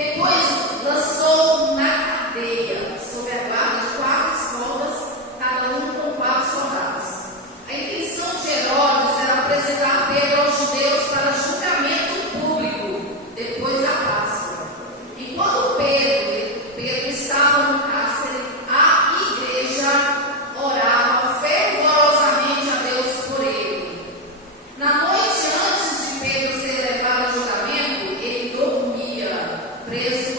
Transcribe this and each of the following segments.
Depois lançou na cadeia, sob a guarda de 4 escoltas, cada um com 4 soldados. A intenção de Herodes era apresentar Pedro aos judeus para julgamento público, depois da Páscoa. E quando Pedro estava no cárcere, a igreja orava fervorosamente a Deus por ele. Na noite antes de Pedro ser levado ao julgamento, ele dormia, preso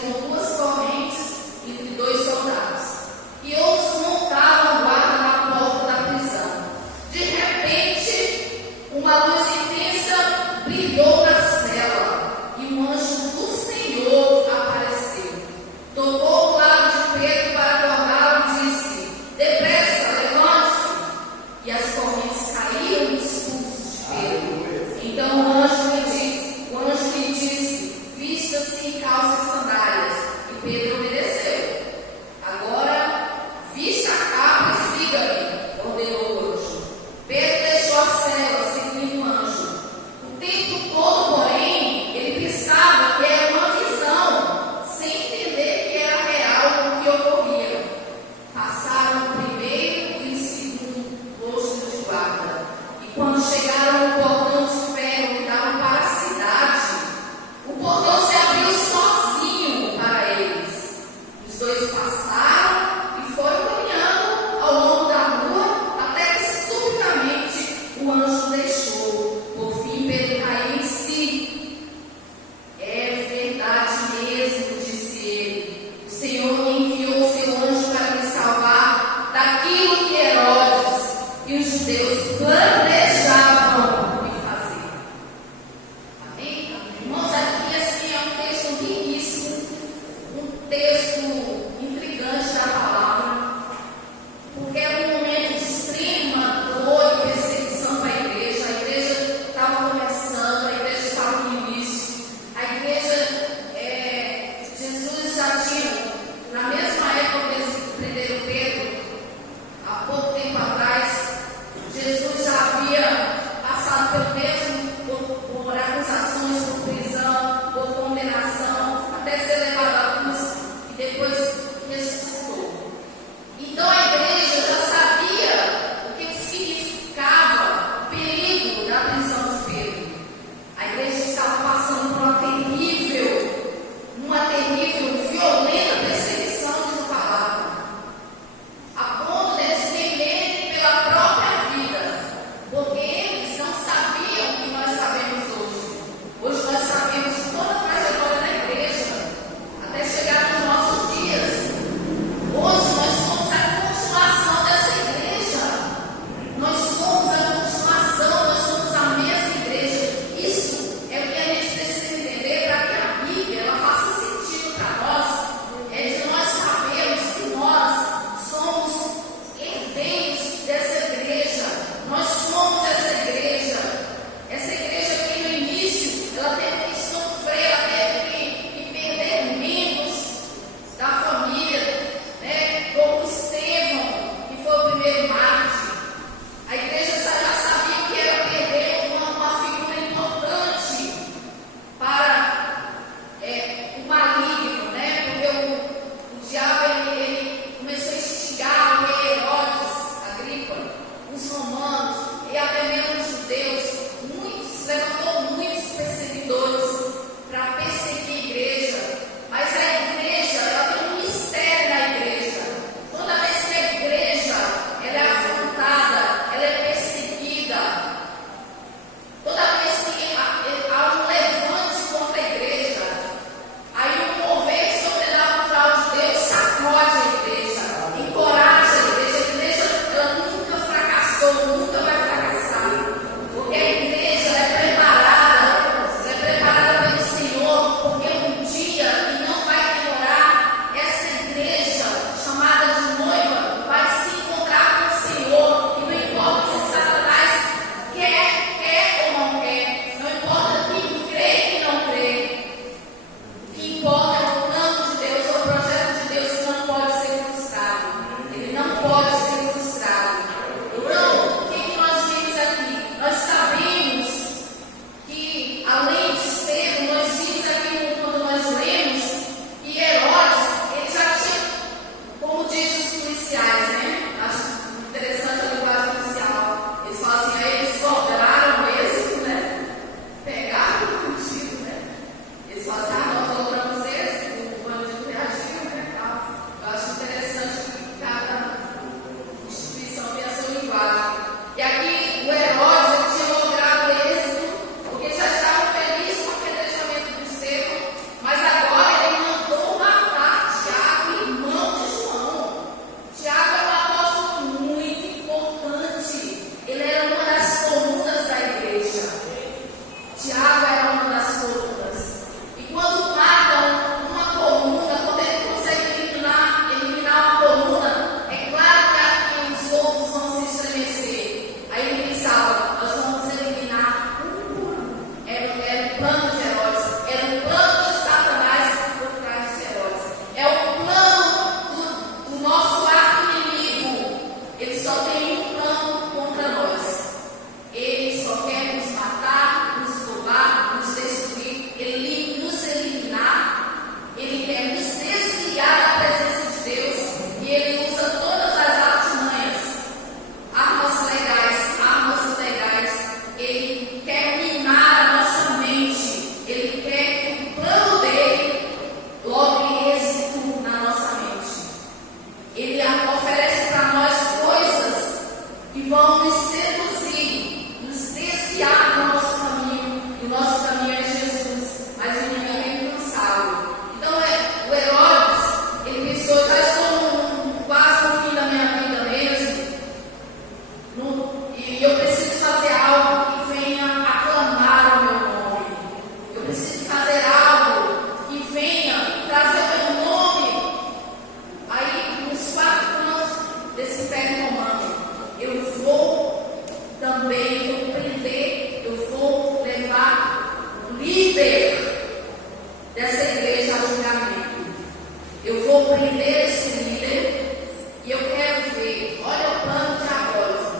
Eu vou prender esse líder e eu quero ver, olha o plano diabólico.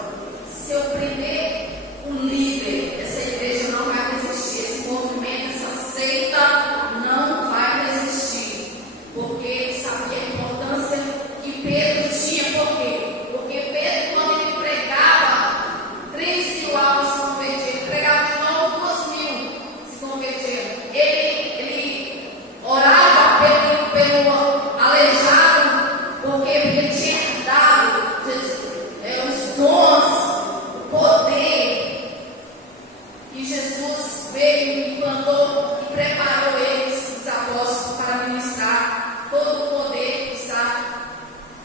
Se eu prender o líder, essa igreja não vai resistir, esse movimento, essa seita não vai resistir, porque ele sabia a importância que Pedro tinha. Por quê? Porque Pedro, quando ele pregava, 3 mil almas se convertiam, ele pregava de novo, 2 mil se convertiam. Ele orava pelo aleijado, porque ele tinha dado os dons, o poder. E Jesus veio e implantou e preparou eles, os apóstolos, para ministrar todo o poder que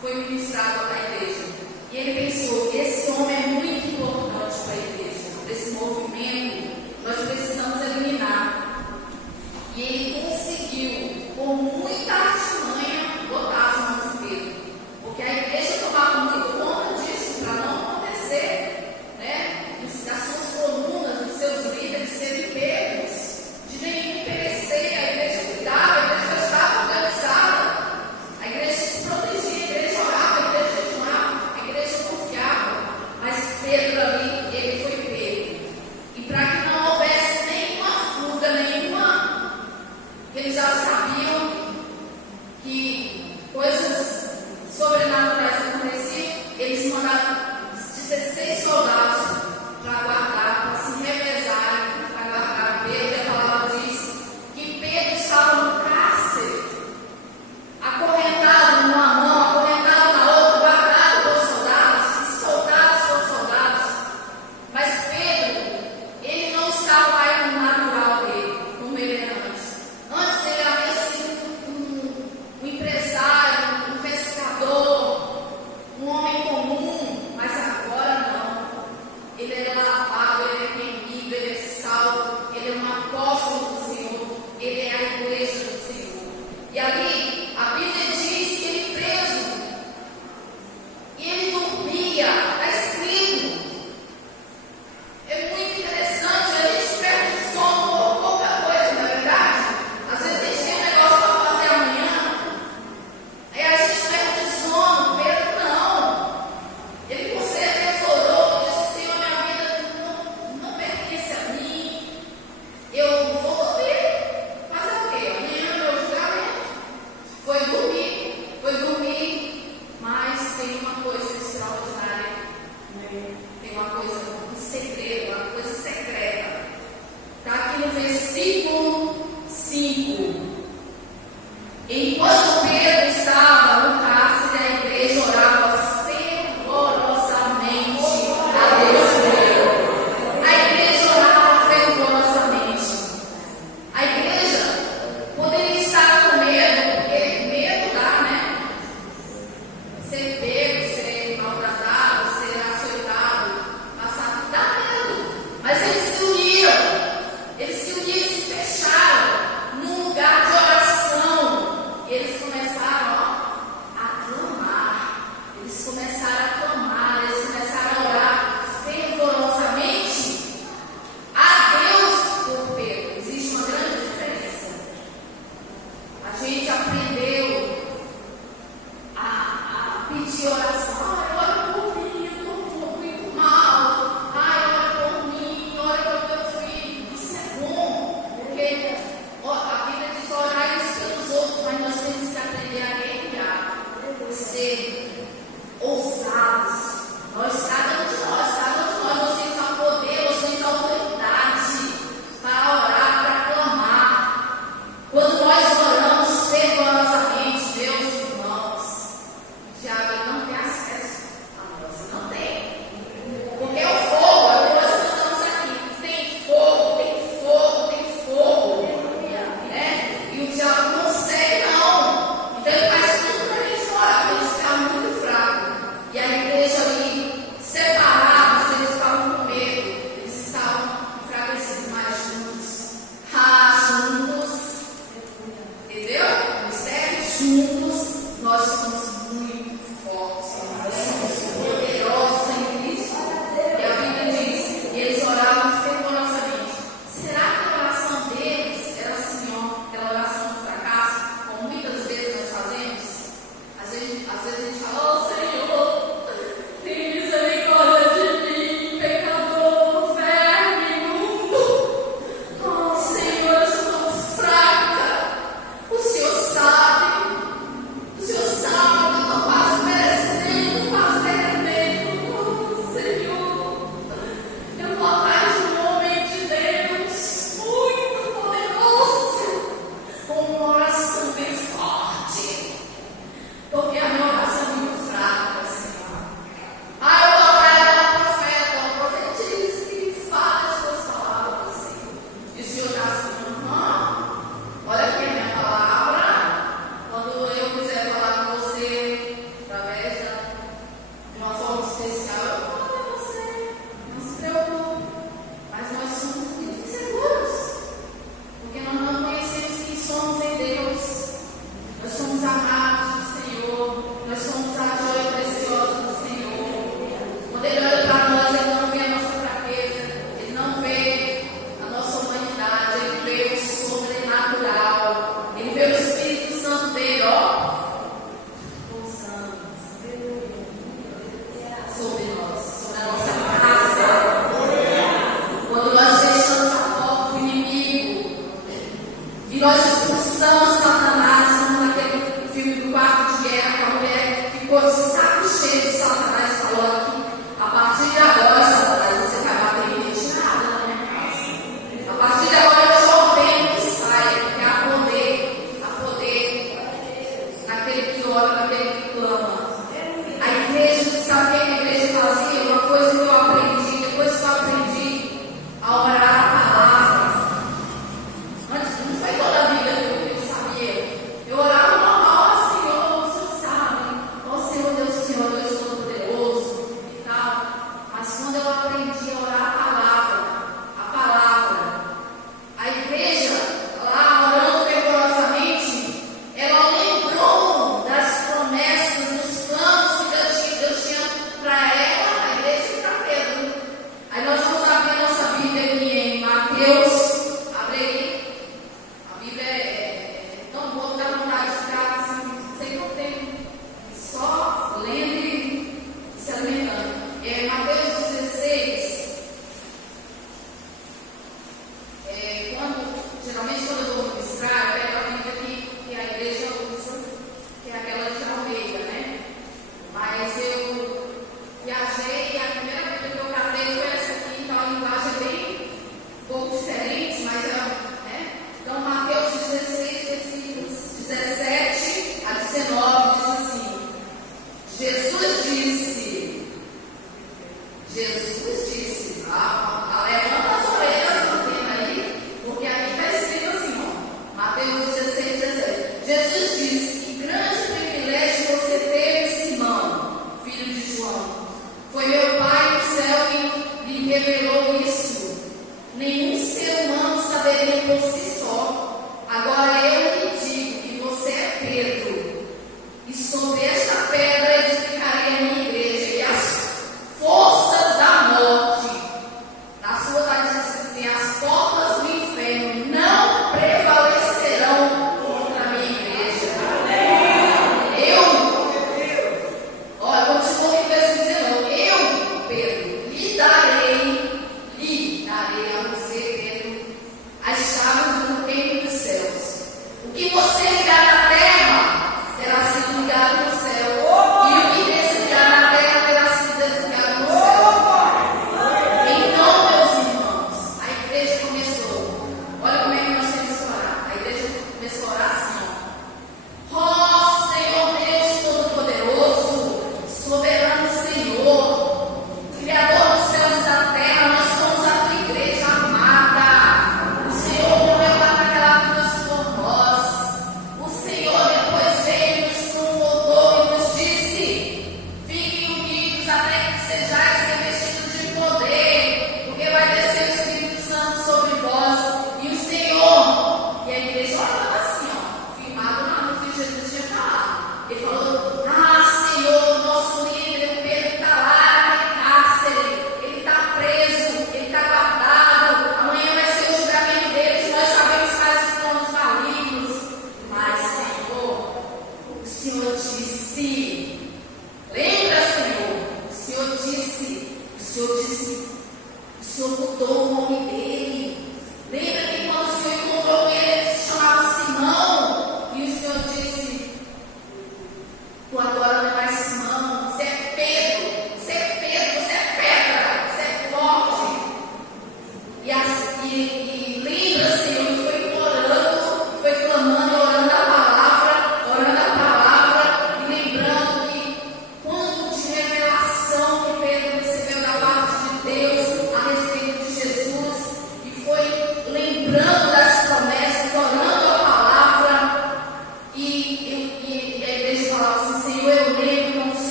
foi ministrado para a igreja. E ele pensou: esse homem é muito importante para a igreja, para esse movimento, nós precisamos eliminar. E ele conseguiu, com muita artimanha, botar as mãos em Pedro, porque a igreja tomava muito conta disso para não acontecer, né? Das suas colunas, dos seus líderes serem pegos, de nenhum perecer. A igreja cuidava, a igreja já estava organizada, a igreja se protegia, a igreja orava, a igreja jejuava, a igreja confiava. Mas Pedro ali, ele foi pego. E para que não houvesse nenhuma fuga, eles já sabiam que coisas sobrenaturais aconteciam. Eles mandaram 16 soldados para guardar, para se revezarem, para guardar Pedro. E a palavra diz que Pedro estava no cárcere, acorrentado numa mão, acorrentado na outra, guardado por soldados, e soldados por soldados. Mas Pedro, ele não estava aí no natural dele, como ele era antes. Antes ele havia sido um empresário, um pescador, um homem comum, mas agora não. Ele é lavado, ele é remido, ele é salvo, ele é um apóstolo do Senhor, ele é a igreja do Senhor. E ali a Bíblia diz que ele preso, e ele dormia, está escrito. É muito interessante, a gente perde o sono por pouca coisa, não é verdade? Às vezes a gente tem um negócio para fazer amanhã, aí a gente perde o sono. Pedro não. Ele com certeza orou e disse: Senhor, minha vida não pertence a mim. Eu vou dormir. Fazer o quê? Amanhã é meu julgamento. Foi dormir, mas tem uma coisa extraordinária. Tem uma coisa, um segredo, uma coisa secreta. Está aqui no versículo 5. Enquanto Pedro estava no cárcere, a igreja orava fervorosamente a Deus por ele. A igreja orava fervorosamente. A igreja poderia estar com medo, porque medo dá, né? Ser pego, ser maltratado, ser açoitado, passar, dá medo. Mas eles se uniram. Eles se uniram e se fecharam num lugar de oração. E eles começaram a clamar. Eles começaram a clamar. Eles começaram a orar fervorosamente a Deus por Pedro. Existe uma grande diferença. A gente aprendeu a pedir oração. Ai, ora por mim, eu estou muito mal. Ai, ora por mim, ora pelo meu filho. Isso é bom, porque a Bíblia diz: orar uns pelos outros, mas nós temos que aprender a guerrear, ser ousados. Cada um de nós temos o poder, nós temos a autoridade para orar, para clamar. Quando nós oramos fervorosamente,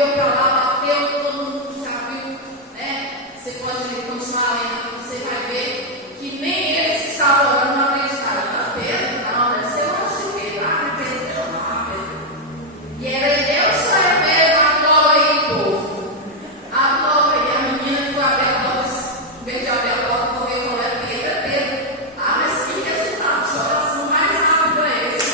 correu para lá, bateu, todo mundo já viu, né? Você pode continuar lendo, você vai ver que nem eles que estavam orando não acreditaram. Não, Pedro, não, deve ser longe de Pedro. Ah, Pedro, não, Pedro. E era Deus só é Pedro, a prova aí, povo. A prova aí, a menina que foi abrir a porta, em vez de abrir a porta, correu e falou: é Pedro, é Pedro. Ah, mas que resultado, só não mais rápido para eles.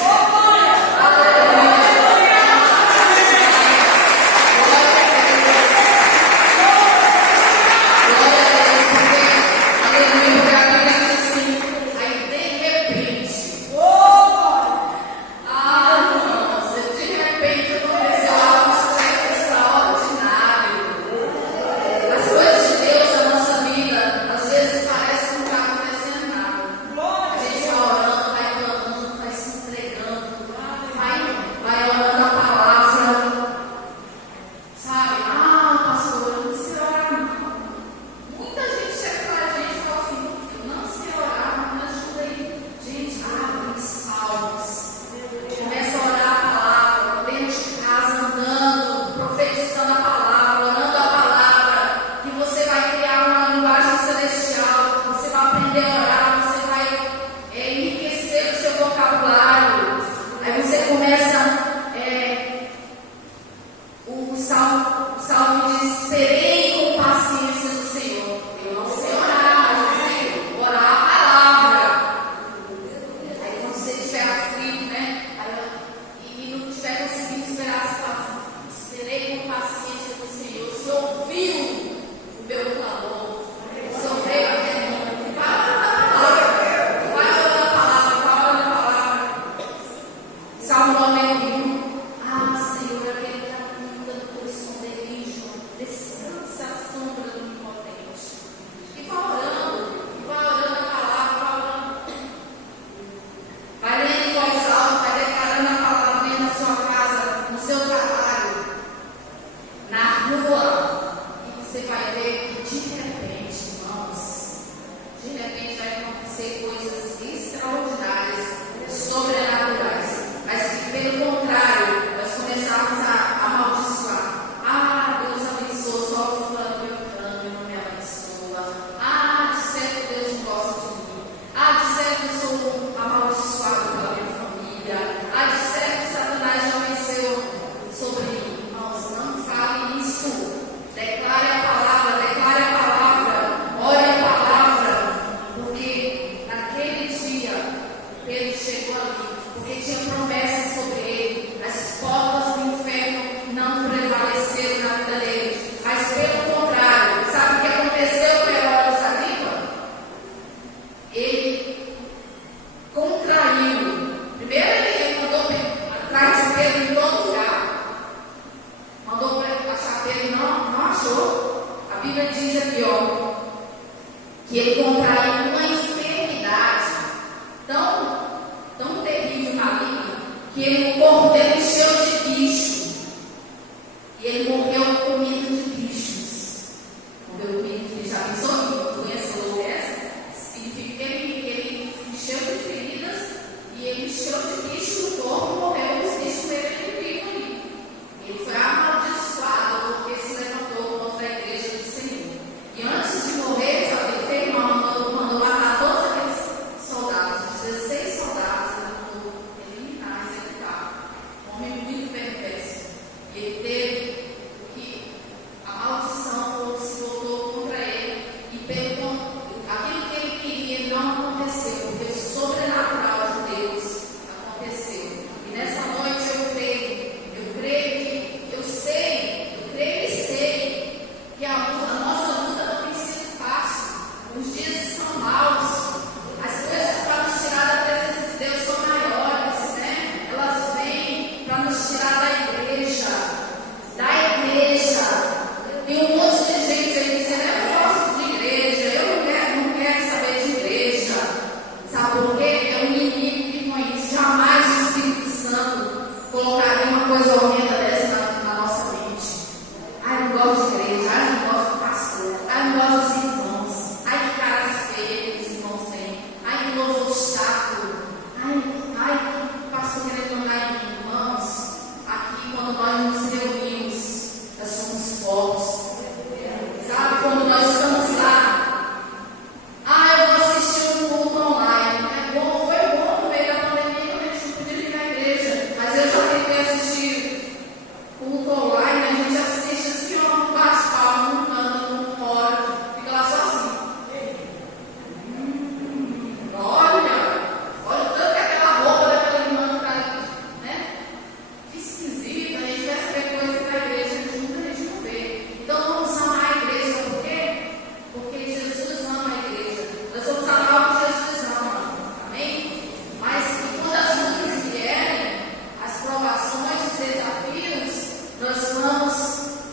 desafios, nós vamos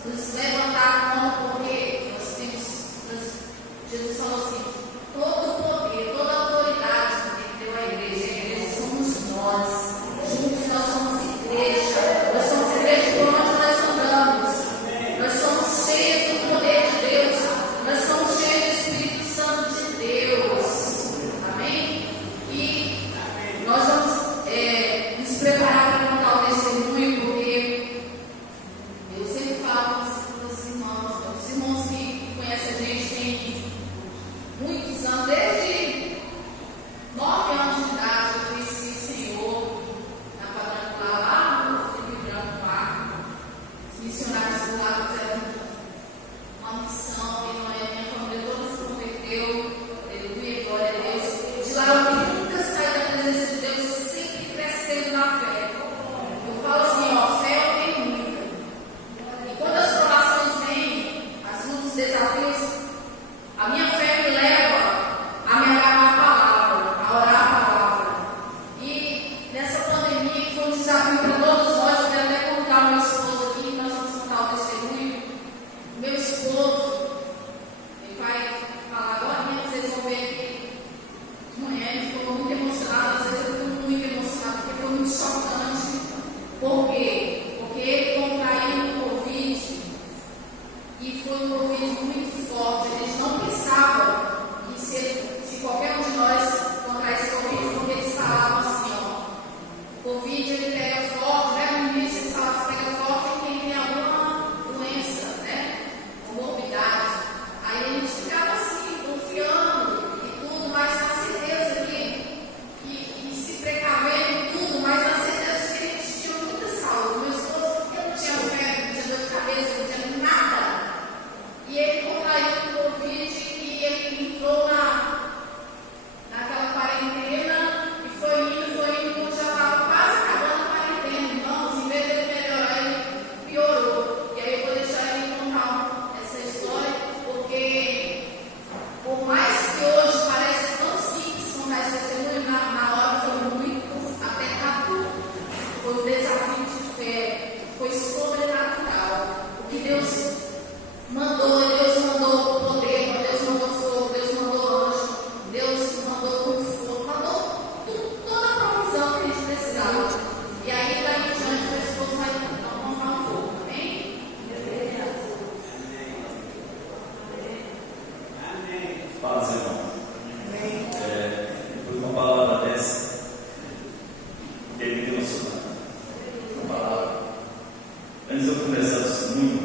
nos levantar como, porque Jesus falou assim: todo o poder, toda a autoridade que deu à igreja somos nós. Juntos nós somos igreja. Nós somos igreja por onde nós andamos. Nós somos cheios do poder de Deus. Nós somos cheios do Espírito Santo de Deus. Amém? E nós vamos nos preparar para contar o testemunho, porque eu sempre falo para os irmãos que conhecem a gente tem muitos anos, desde 9 anos de idade, eu conheci o Senhor na quadrangular lá no Rio Branco, lá. Os missionários lá fizeram uma missão e minha família toda se converteu. Aleluia, glória a Deus. De lá eu nunca saí da presença de Deus, eu sempre crescendo na fé. Eu falo assim, ó, fé eu tenho muita. E quando as provações vêm, as lutas, os desafios, a minha fé me leva a me agarrar a palavra, a orar a palavra. E nessa pandemia foi um desafio para todos nós. Eu quero até contar ao meu esposo aqui, nós vamos contar o testemunho. O meu esposo, ele vai falar agora, vocês vão ver aqui de manhã, ele ficou muito emocionado. Às vezes eu fico muito emocionado, porque foi muito chocante. Por quê? Porque ele contraiu o Covid e foi um Covid muito forte. A gente não pensava que se qualquer um de nós contraísse Covid, porque eles falavam assim, ó, o Covid ele pega forte, né? No início eles falavam que pega forte em quem tem alguma doença, né? Comorbidade. Aí a gente ficava assim, confiando e tudo, mas na certeza que se precavendo tudo, mas na certeza que a gente tinha muita saúde. Meu esposo, eu não tinha febre, não tinha dor de cabeça, não tinha nada. E ele contraiu o Covid e ele entrou naquela quarentena e foi indo, quando já estava quase acabando a quarentena, irmãos. Em vez dele melhorar, ele piorou. E aí eu vou deixar ele contar essa história, porque por mais que hoje pareça tão simples contar esse testemunho, na hora foi muito aterrador. Foi um desafio de fé, foi sobrenatural. O que Deus mandou poder, Deus mandou fogo, Deus mandou anjo, Deus mandou conforto, mandou toda a provisão que a gente precisava. E aí, daí em diante, o esposo vai contar um pouco, amém? Paz, irmão. Depois de uma palavra dessa, fiquei muito emocionado. Uma palavra. Antes de eu começar o testemunho,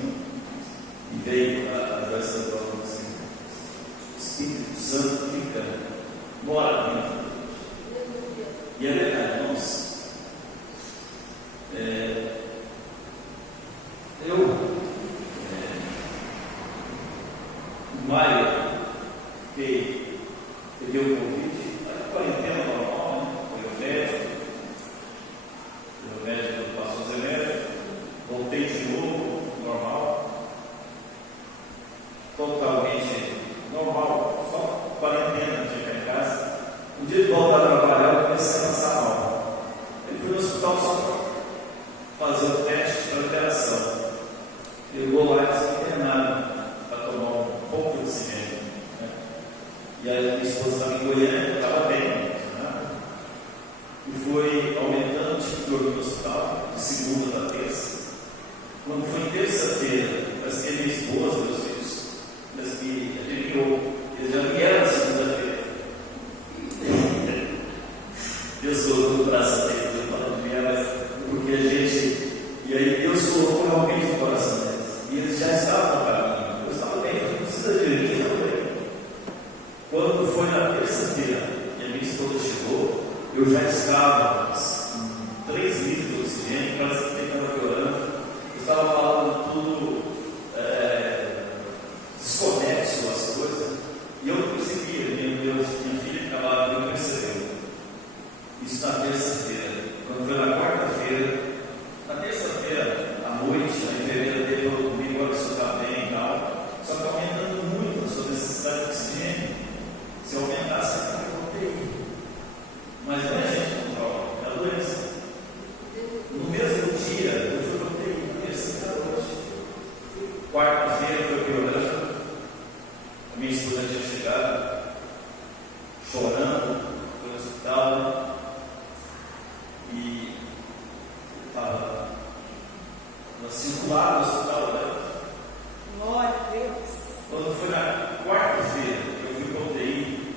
e veio a conversa do assim, o Espírito Santo fica, mora dentro. E é verdade, irmãos. Em maio, peguei o convite, a quarentena normal, né? Foi o médico passou os remédios, voltei de novo, normal, totalmente normal, só quarentena, tinha que ficar em casa. Um dia de voltar a trabalhar, eu comecei a passar mal. Eu fui no hospital só para fazer o teste para liberação. Eu vou lá e disse internado para tomar um pouco de oxigênio. Né? E aí minha esposa estava em Goiânia, estava bem. Né? E foi aumentando, tive que dormir no hospital, de segunda para terça. Quando foi terça-feira, parece que a minha esposa, meus filhos, parece que aliviou. Eles já vieram na segunda-feira. Eu sou do braço dele, eu falo de mim, mas porque a gente. E aí Deus colocou realmente no coração deles. E eles já estavam no caminho. Eu estava bem, não precisa de mim, não foi. Quando foi na terça-feira e a minha esposa chegou, eu já estava com 3 litros de oxigênio, parece que ele estava piorando. Eu estava falando tudo desconexo as coisas. E eu não conseguia, minha filha que estava lá não percebeu. Isso na terça-feira. circular no hospital, né? Glória a Deus. Quando foi na quarta-feira, eu fui para o UTI,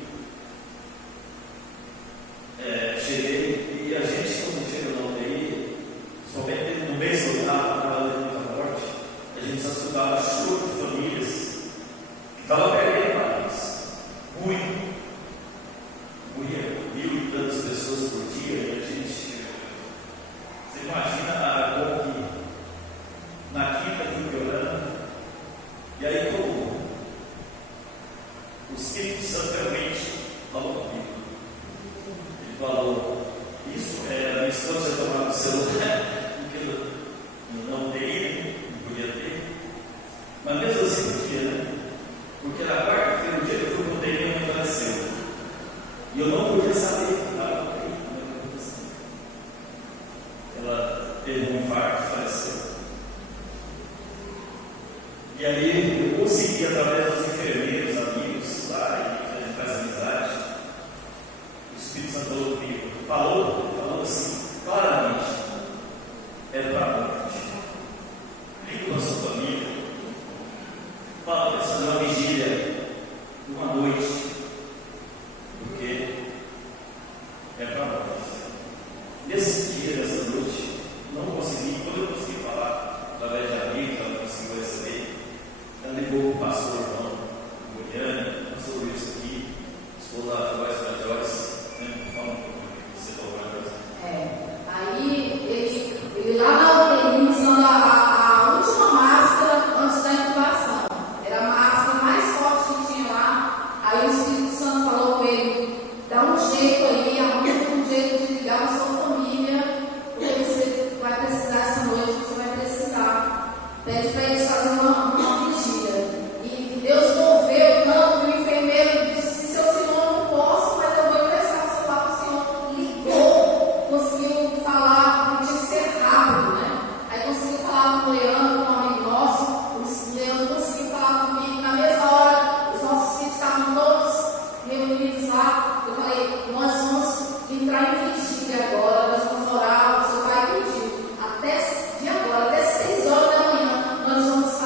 cheguei, e a gente, quando chega na UTI, somente no mês que eu estava de muita morte, a gente só estudava choro de famílias que estavam perdendo parentes. Muito. Morria 1.000 e tantas pessoas por dia, e a gente. Você imagina como que na quinta fui piorando, e aí como o Espírito Santo realmente falou comigo. Ele falou, isso a minha esposa já tomava o celular, porque eu não teria, não podia ter, mas mesmo assim podia, né? Porque na quarta-feira, o dia que eu fui pro UTI, minha mãe faleceu. E eu não podia saber que estava no UTI. Ela teve um infarto e faleceu. E aí eu consegui, através dos enfermeiros, amigos lá, e a gente faz amizade. O Espírito Santo falou comigo. Falou assim, claramente: é para a morte. Liga para a sua família. Fala para fazer uma vigília, uma noite. Porque é para a morte. Nesse dia, nessa noite, não consegui, quando eu consegui falar, através de amigos, ela não conseguiu receber. Ela ligou para o pastor João, Goiânia, pastor Wilson aqui, esposa da Joyce, fala um pouco que você falou para nós. Aí ele lá na UTI, usando a última máscara antes da intubação. Era a máscara mais forte que tinha lá. Aí o Espírito Santo falou com ele: dá um jeito aí, arranja um jeito de ligar para sua família, porque você vai precisar essa noite, você vai precisar. Pede para eles fazerem uma vigília. E Deus moveu tanto que o enfermeiro disse: seu senhor, eu não posso, mas eu vou emprestar o celular para o senhor. Ligou, conseguiu falar, podia ser rápido, né? Aí conseguiu falar com o Leandro, um amigo nosso. O Leandro conseguiu falar comigo. Na mesma hora, os nossos filhos estavam todos reunidos lá. Eu falei: nós vamos entrar em vigília agora, nós vamos orar, o seu pai pediu. Até de agora, até 6 horas da manhã, nós vamos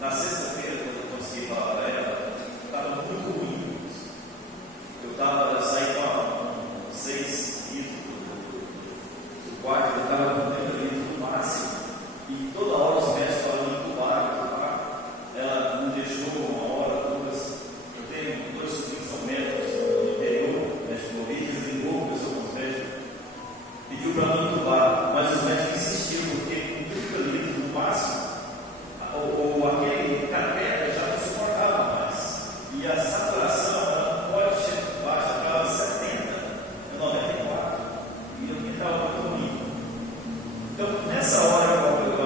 Na sexta-feira, quando eu consegui falar para ela, estava muito ruim. Eu saí com 6 litros do quarto, eu estava com 30 litros no máximo. E toda hora os médicos falaram de incubar. Ela me deixou 1 hora, 2. Eu tenho 2 sobrinhos que são médicos no interior, médico Moreira, desligou, começou com os médicos, pediu para não incubar, mas os médicos insistiram, porque com 30 litros no máximo, ou aquele cateter já não suportava mais. E a saturação ela pode ser baixa, ela 70, 94. E eu estava muito ruim. Então, nessa hora, eu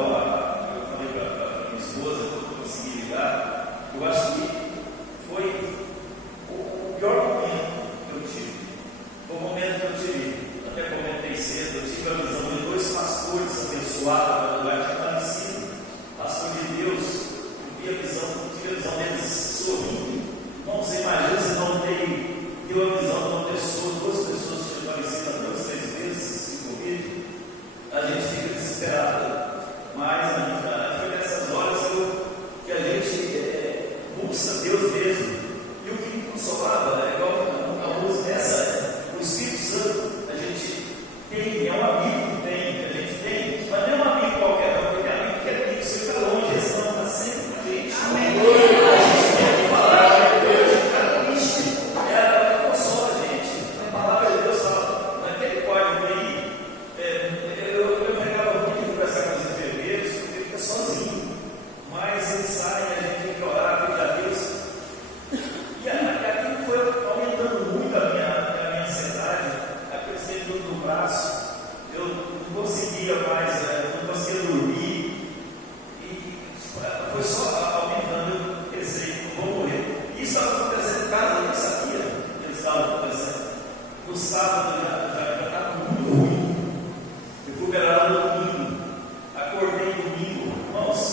falei para minha esposa, quando eu consegui ligar, eu acho que foi o pior momento que eu tive. Foi o momento que eu tive. Até comentei cedo, eu tive a visão de 2 pastores abençoados no lugar de falecido. Pastor de Deus, eu tive a visão deles sorrindo. Não se imagina se não deu a visão de uma pessoa, 2 pessoas que tinham falecido 2, 3 vezes de Covid. A gente fica desesperado. Mas foi nessas horas que a gente busca Deus mesmo. E o que nos sobrava é igual a música, o Espírito Santo, a gente tem, é um amigo que a gente tem, mas não é um amigo qualquer, não, porque é amigo que é amigo, você fica longe, esse não está sempre com a gente. Amém. A gente tem que falar de Deus, a gente está triste, ela consola a gente. A palavra de Deus fala, naquele quarto aí, eu pegava muito com essa coisa de enfermeiros, porque fica sozinho, mas eles saem, a gente tem que orar, pedir a Deus. E aquilo foi aumentando muito a minha ansiedade, aquele sentido do braço, eu não conseguia mais, não conseguia dormir, e foi só aumentando, eu pensei, não vou morrer. Isso estava acontecendo em casa, eu não sabia que eles estavam acontecendo. No sábado já estava muito ruim, eu fui operado no domingo, acordei domingo, irmãos,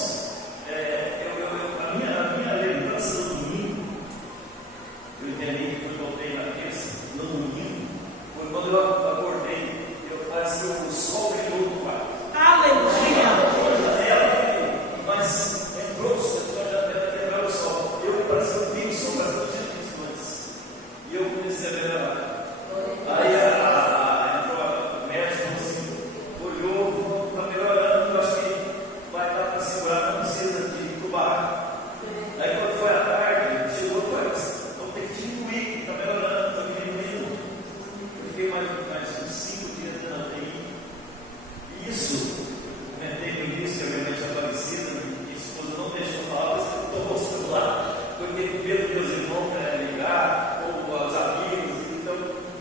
a minha lembrança do domingo, eu entendi que quando eu voltei na terça, no domingo, foi quando eu acordei, parece que o sol brilhou no quarto. Aleluia! Mas entrou o sol. Eu parece que eu vi o sol, mas não tinha visto antes. E eu comecei a ver ela. Aí entrou a médica assim, olhou, está melhorando, eu acho que vai dar para segurar, não precisa de entubar. Aí quando foi à tarde, chegou e falou, então tem que diminuir, está melhorando, está diminuindo. Eu fiquei mais uns 5 dias na UTI. E isso, eu comentei no início que a minha mãe tinha falecido, minha esposa não deixou falar, mas eu estou mostrando lá, porque com medo de meus irmãos ligar, ou aos amigos, então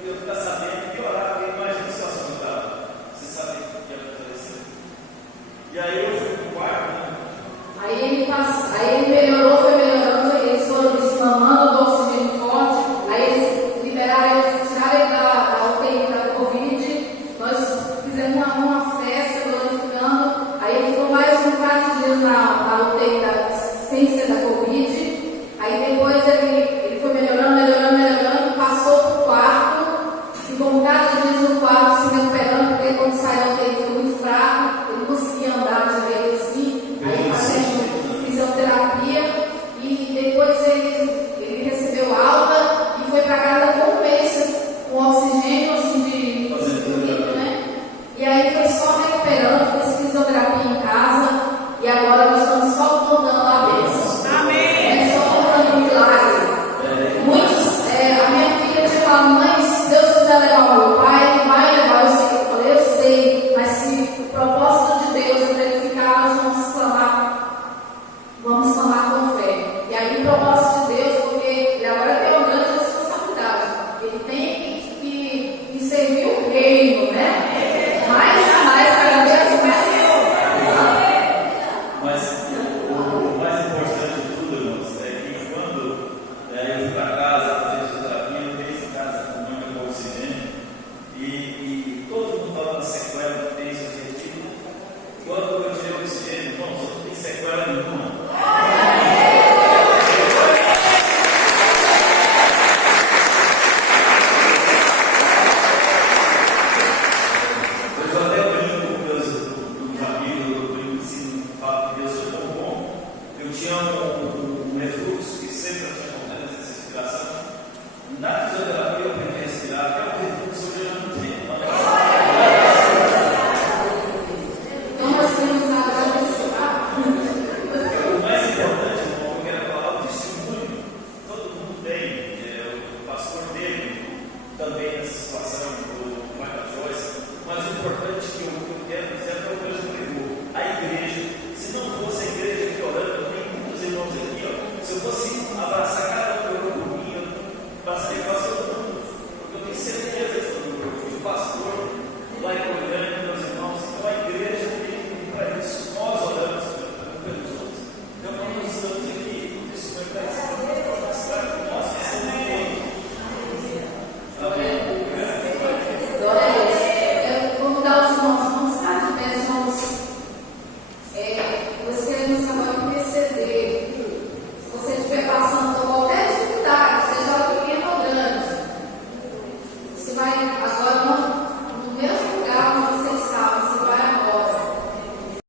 eu ficar sabendo que orar, porque imagina a situação que eu estava. Você sabe o que ia acontecer. E aí eu fui para o quarto, né? Aí ele melhorou, foi melhorando, eles foram desmamando do oxigênio forte, aí eles liberaram, eles tiraram ele da UTI da Covid, nós fizemos uma festa glorificando, aí ele ficou mais um par de dias na UTI sem ser da Covid, aí depois ele foi melhorando, passou para o quarto, ficou cada dia no quarto se recuperando, porque quando saiu da UTI foi muito fraco, ele não conseguia andar direito assim, aí fazendo fisioterapia, e depois ele recebeu alta e foi para casa com 1 mês com oxigênio assim de líquido, né? E aí foi só recuperando, fez fisioterapia em casa e agora nós estamos só voltando a bênção. tinha um refluxo que sempre tinha problema nessa respiração. Nada